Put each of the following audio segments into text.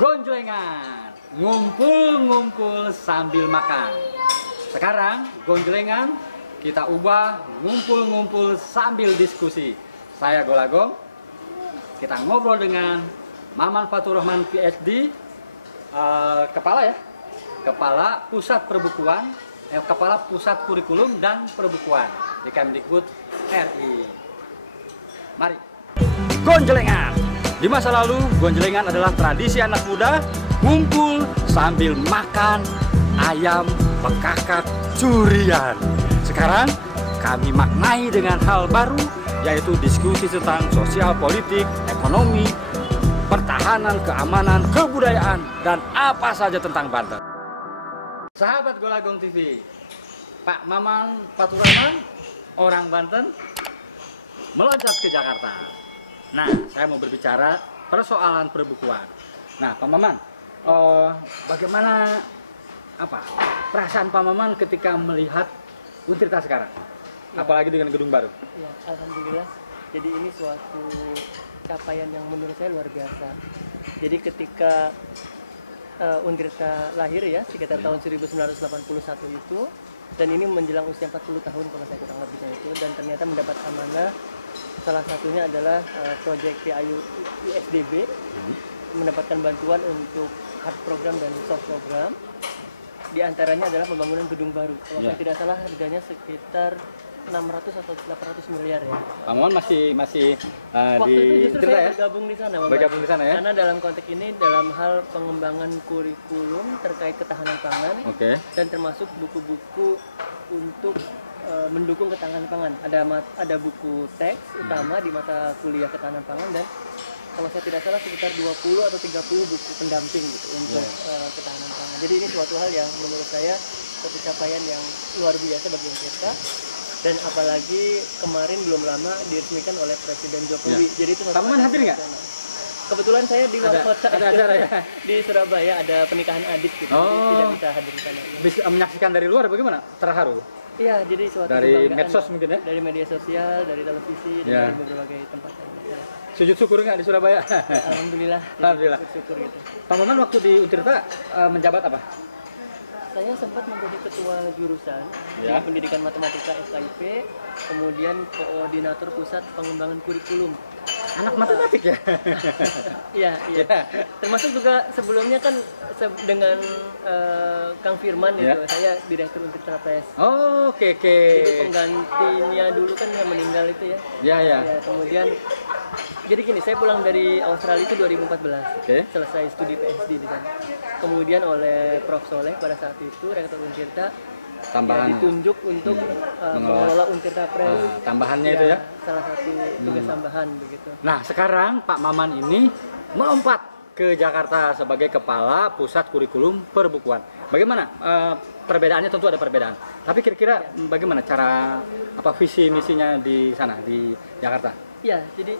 Gonjlengan, ngumpul-ngumpul sambil makan. Sekarang gonjlengan kita ubah ngumpul-ngumpul sambil diskusi. Saya Golagong, kita ngobrol dengan Maman Fatur Rahman PhD, Kepala Pusat Perbukuan, Kepala Pusat Kurikulum dan Perbukuan di Kemdikbud RI. Mari. Gonjlengan. Di masa lalu, gonjlengan adalah tradisi anak muda ngumpul sambil makan ayam bekakak curian. Sekarang kami maknai dengan hal baru, yaitu diskusi tentang sosial politik, ekonomi, pertahanan, keamanan, kebudayaan, dan apa saja tentang Banten. Sahabat Golagong TV, Pak Maman Fatur Rahman, orang Banten, meloncat ke Jakarta. Nah, saya mau berbicara persoalan perbukuan. Nah, Pak Maman, bagaimana perasaan Pak Maman ketika melihat Untirta sekarang? Ya. Apalagi dengan gedung baru. Ya, alhamdulillah. Jadi ini suatu capaian yang menurut saya luar biasa. Jadi ketika Untirta lahir ya, sekitar tahun 1981 itu, dan ini menjelang usia 40 tahun kalau saya kurang lebihnya itu, dan ternyata mendapat amanah. Salah satunya adalah proyek PAYU ISDB, mendapatkan bantuan untuk hard program dan soft program. Di antaranya adalah pembangunan gedung baru. Kalau saya tidak salah harganya sekitar 600 atau 800 miliar ya. Pak Maman masih waktu di itu justru saya ya? bergabung di sana, Bergabung di sana ya? Karena dalam konteks ini dalam hal pengembangan kurikulum terkait ketahanan pangan, dan termasuk buku-buku untuk mendukung ketahanan pangan. Ada buku teks utama di mata kuliah ketahanan pangan, dan kalau saya tidak salah sekitar 20 atau 30 buku pendamping gitu untuk ketahanan pangan. Jadi ini suatu hal yang menurut saya suatu capaian yang luar biasa bagi Untirta, dan apalagi kemarin belum lama diresmikan oleh Presiden Jokowi. Ya. Jadi itu Pak Maman hadir nggak? Kebetulan saya di luar kota, ada acara ya? Di Surabaya ada pernikahan adik gitu, jadi tidak bisa hadir di sana. Bisa menyaksikan dari luar bagaimana? Terharu? Iya, jadi suatu dari kebanggaan, medsos mungkin ya? Dari media sosial, dari televisi, dan dari berbagai tempat. Sujud syukur nggak di Surabaya? Ya, alhamdulillah. Alhamdulillah. Syukur gitu. Pak Maman waktu di Untirta menjabat apa? Saya sempat menjadi ketua jurusan di Ya. Pendidikan Matematika FKIP, kemudian koordinator pusat pengembangan kurikulum. Anak matematik ya? Iya. Termasuk juga sebelumnya kan dengan Kang Firman itu, saya direktur Untirta Press. Oh, oke. Jadi penggantinya dulu kan yang meninggal itu ya. Iya. Ya, kemudian jadi gini, saya pulang dari Australia itu 2014, selesai studi PhD di sana. Kemudian oleh Prof. Soleh pada saat itu, rektor Untirta, ditunjuk untuk mengelola Untirta Press. Tambahannya itu ya? Salah satu tugas tambahan begitu. Nah, sekarang Pak Maman ini melompat ke Jakarta sebagai Kepala Pusat Kurikulum Perbukuan. Bagaimana? Perbedaannya tentu ada perbedaan. Tapi kira-kira bagaimana cara visi misinya di sana di Jakarta? Ya, jadi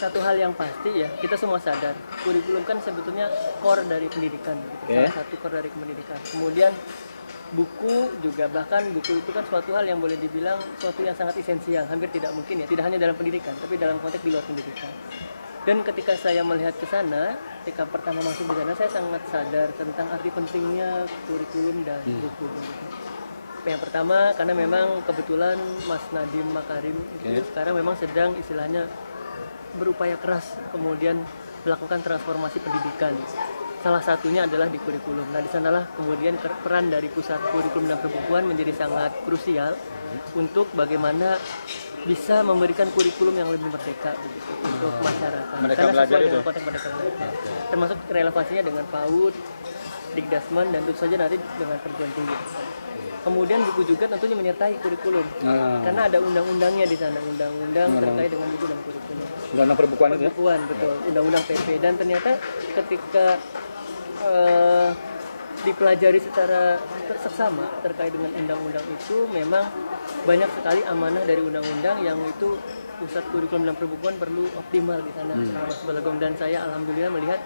satu hal yang pasti ya, kita semua sadar kurikulum kan sebetulnya core dari pendidikan, salah satu core dari pendidikan. Kemudian buku juga, bahkan buku itu kan suatu hal yang boleh dibilang suatu yang sangat esensial, hampir tidak mungkin ya, tidak hanya dalam pendidikan, tapi dalam konteks di luar pendidikan. Dan ketika saya melihat ke sana, ketika pertama masuk di sana, saya sangat sadar tentang arti pentingnya kurikulum dan buku. Yang pertama, karena memang kebetulan Mas Nadiem Makarim itu sekarang memang sedang istilahnya berupaya keras kemudian melakukan transformasi pendidikan. Salah satunya adalah di kurikulum. Nah, di sanalah kemudian peran dari Pusat Kurikulum dan Perbukuan menjadi sangat krusial untuk bagaimana bisa memberikan kurikulum yang lebih merdeka begitu, untuk masyarakat. Mereka karena belajar sesuai itu. dengan konteks mereka belajar. Termasuk relevansinya dengan PAUD, Dikdasmen, dan tentu saja nanti dengan perguruan tinggi. Kemudian buku juga tentunya menyertai kurikulum, karena ada undang-undangnya di sana, undang-undang terkait dengan buku dan kurikulum. Undang-undang perbukuan itu ya? Perbukuan, betul, undang-undang PP. Dan ternyata ketika dipelajari secara seksama terkait dengan undang-undang itu, memang banyak sekali amanah dari undang-undang yang itu Pusat Kurikulum dan Perbukuan perlu optimal di sana. Dan saya alhamdulillah melihat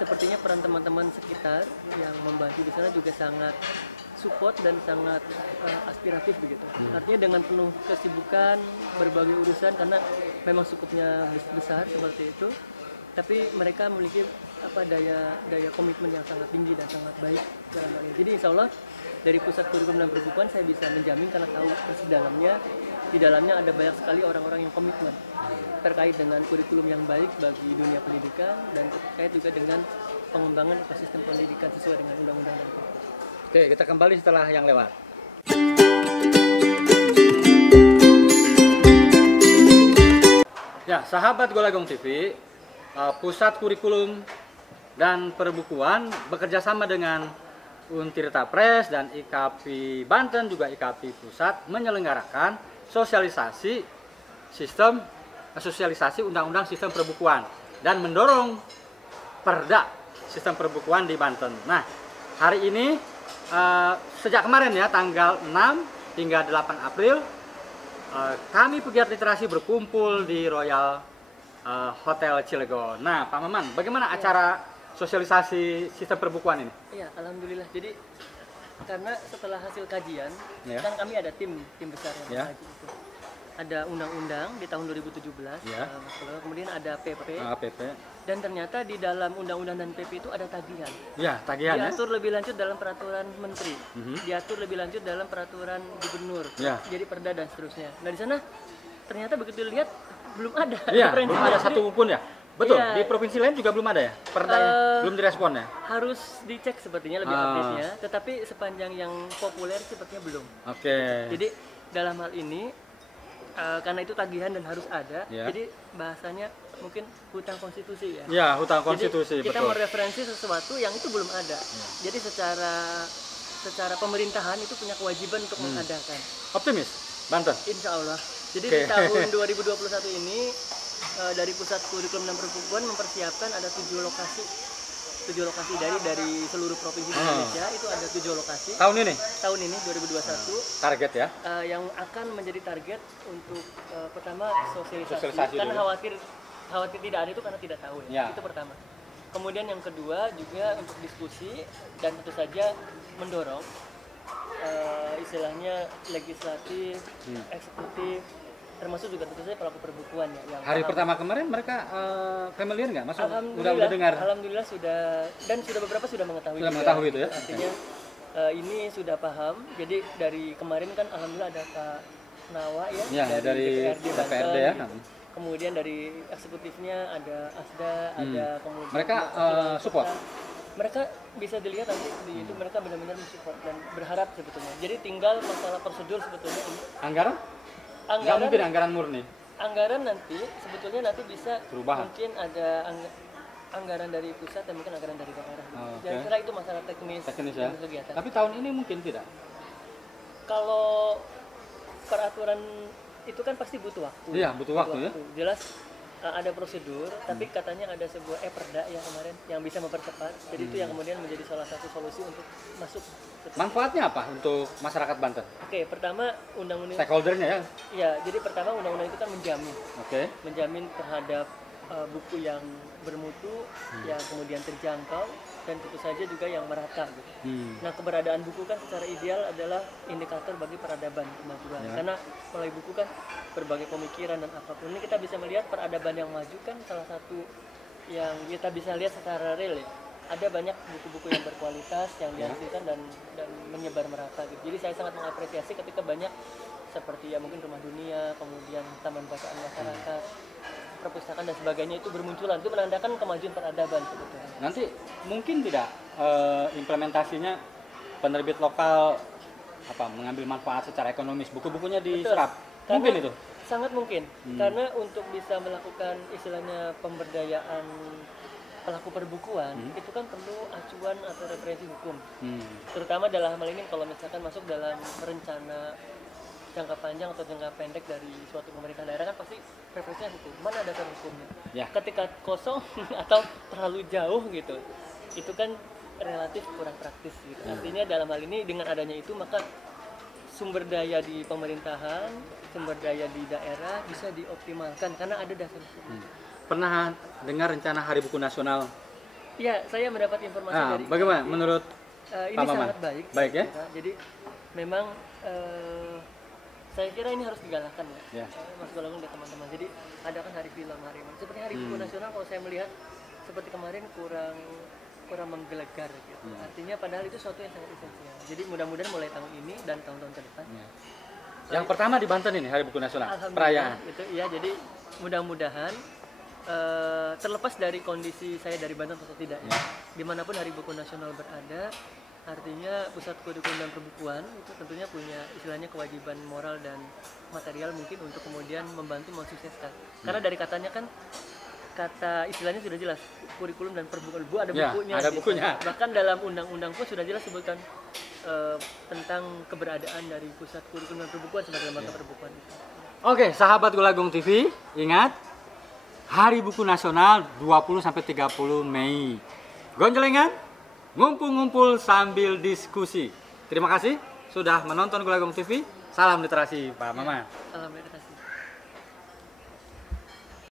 sepertinya peran teman-teman sekitar yang membantu di sana juga sangat support dan sangat aspiratif begitu. Artinya dengan penuh kesibukan berbagai urusan, karena memang skupnya besar seperti itu, tapi mereka memiliki daya komitmen yang sangat tinggi dan sangat baik dalam hal ini. Jadi insya Allah dari pusat kurikulum dan perbukuan saya bisa menjamin karena tahu persis di dalamnya ada banyak sekali orang-orang yang komitmen terkait dengan kurikulum yang baik bagi dunia pendidikan dan terkait juga dengan pengembangan ekosistem pendidikan sesuai dengan undang-undang dan hukum. Oke, kita kembali setelah yang lewat. Ya, sahabat Golagong TV, Pusat Kurikulum dan Perbukuan bekerja sama dengan Untirta Press dan IKP Banten juga IKP Pusat menyelenggarakan sosialisasi Undang-Undang Sistem Perbukuan dan mendorong Perda Sistem Perbukuan di Banten. Nah, hari ini sejak kemarin ya tanggal 6 hingga 8 April kami pegiat literasi berkumpul di Royal Hotel Cilegon. Nah, Pak Maman, bagaimana acara sosialisasi sistem perbukuan ini? Iya, alhamdulillah. Jadi karena setelah hasil kajian, Ya. kan kami ada tim besar yang Ya. mengkaji itu. Ada undang-undang di tahun 2017, Ya. kemudian ada PP, PP. dan ternyata di dalam undang-undang dan PP itu ada tagihan. Ya, tagihan ya. Diatur lebih lanjut dalam peraturan menteri, Mhm. diatur lebih lanjut dalam peraturan gubernur, Ya. jadi perda dan seterusnya. Nah di sana ternyata begitu dilihat belum ada Iya, referensi. belum ada Jadi, satu pun ya. Betul, Iya. di provinsi lain juga belum ada ya. Perdanya belum direspon ya. harus dicek sepertinya lebih Ah. update-nya, tetapi sepanjang yang populer sepertinya belum. Oke. Jadi dalam hal ini karena itu tagihan dan harus ada, Ya. jadi bahasanya mungkin hutang konstitusi ya. Ya, hutang konstitusi, Jadi kita betul. mereferensi sesuatu yang itu belum ada. Jadi secara pemerintahan itu punya kewajiban untuk mengadakan. Optimis, Banten. Insya Allah. Jadi Oke. di tahun 2021 ini dari Pusat Kurikulum dan Perbukuan mempersiapkan ada 7 lokasi dari seluruh provinsi di Indonesia. Itu ada 7 lokasi Tahun ini tahun ini 2021 target ya. yang akan menjadi target untuk pertama sosialisasi, Sosialisasi karena dulu. khawatir tidak ada itu karena tidak tahu Ya. Itu pertama. Kemudian yang kedua juga untuk diskusi dan tentu saja mendorong istilahnya legislatif, eksekutif, termasuk juga tentu saja pelaku perbukuan ya. Yang Hari paham. pertama kemarin mereka familiar nggak? Masuk Alhamdulillah, udah dengar? alhamdulillah sudah, dan sudah beberapa sudah mengetahui. Sudah juga. mengetahui itu ya? Artinya ini sudah paham. Jadi dari kemarin kan alhamdulillah ada Pak Nawa ya, Ya, dari DPRD DPRD ya. Banten. Kemudian dari eksekutifnya ada ASDA, ada kemudian Mereka Wakil support? Kota. Mereka bisa dilihat nanti di itu mereka benar-benar mensupport dan berharap sebetulnya. Jadi tinggal masalah prosedur sebetulnya ini. Anggaran? Nggak Anggaran mungkin anggaran murni. anggaran nanti sebetulnya nanti bisa Perubahan. mungkin ada anggaran dari pusat dan mungkin anggaran dari daerah. Oh, oke. Yang kira itu masalah teknis ya. dan kegiatan. Tapi tahun ini mungkin tidak. Kalau peraturan itu kan pasti butuh waktu. Iya, butuh waktu ya. Jelas ada prosedur, tapi katanya ada sebuah perda yang kemarin yang bisa mempercepat. Jadi itu yang kemudian menjadi salah satu solusi untuk masuk. Manfaatnya apa untuk masyarakat Banten? Oke, pertama undang-undang. Stakeholdernya ya. Ya, jadi pertama undang-undang itu kan Oke. menjamin terhadap buku yang bermutu, yang kemudian terjangkau, dan tentu saja juga yang merata. Gitu. Nah, keberadaan buku kan secara ideal adalah indikator bagi peradaban kemajuan. Ya. Karena melalui buku kan berbagai pemikiran dan apapun ini kita bisa melihat peradaban yang maju kan salah satu yang kita bisa lihat secara real ya. Ada banyak buku-buku yang berkualitas yang dihasilkan dan menyebar merata. Gitu. Jadi saya sangat mengapresiasi ketika banyak seperti ya mungkin Rumah Dunia, kemudian Taman Bacaan Masyarakat, perpustakaan dan sebagainya itu bermunculan. Itu menandakan kemajuan peradaban sebetulnya. Nanti mungkin tidak implementasinya penerbit lokal mengambil manfaat secara ekonomis, buku-bukunya diserap. Karena Mungkin itu. sangat mungkin. Karena untuk bisa melakukan istilahnya pemberdayaan pelaku perbukuan itu kan perlu acuan atau referensi hukum. Terutama dalam hal ini kalau misalkan masuk dalam rencana jangka panjang atau jangka pendek dari suatu pemerintah daerah kan pasti referensinya hukum. Mana dasar hukumnya? Ya. Ketika kosong atau terlalu jauh gitu, itu kan relatif kurang praktis gitu. Artinya dalam hal ini dengan adanya itu maka sumber daya di pemerintahan, sumber daya di daerah bisa dioptimalkan karena ada dasar hukum. Pernah dengar rencana Hari Buku Nasional? Iya, saya mendapat informasi dari bagaimana menurut ini Pak Maman? sangat baik. Baik ya? Jadi memang saya kira ini harus digalakkan ya. Ya. Mas Golongan dan teman-teman. Jadi ada kan hari film, hari seperti Hari Buku Nasional kalau saya melihat seperti kemarin kurang menggelegar gitu. Artinya padahal itu sesuatu yang sangat esensial. Jadi mudah-mudahan mulai tahun ini dan tahun-tahun ke depan. Yang pertama di Banten ini Hari Buku Nasional, perayaan. Itu ya, jadi mudah-mudahan terlepas dari kondisi saya dari Banten atau tidak ya, dimanapun Hari Buku Nasional berada, artinya Pusat Kurikulum dan Perbukuan itu tentunya punya istilahnya kewajiban moral dan material mungkin untuk kemudian membantu mensukseskan. Karena dari katanya kan, kata istilahnya sudah jelas, kurikulum dan perbukuan, ada bukunya. Ada bukunya. Bahkan dalam undang-undang pun sudah jelas sebutkan tentang keberadaan dari Pusat Kurikulum dan Perbukuan sebagai lembaga perbukuan itu. Oke, sahabat Gulagung TV, ingat Hari Buku Nasional 20-30 Mei. Gonjelengan, ngumpul-ngumpul sambil diskusi. Terima kasih sudah menonton Gulagung TV. Salam literasi, Pak Maman. Salam literasi.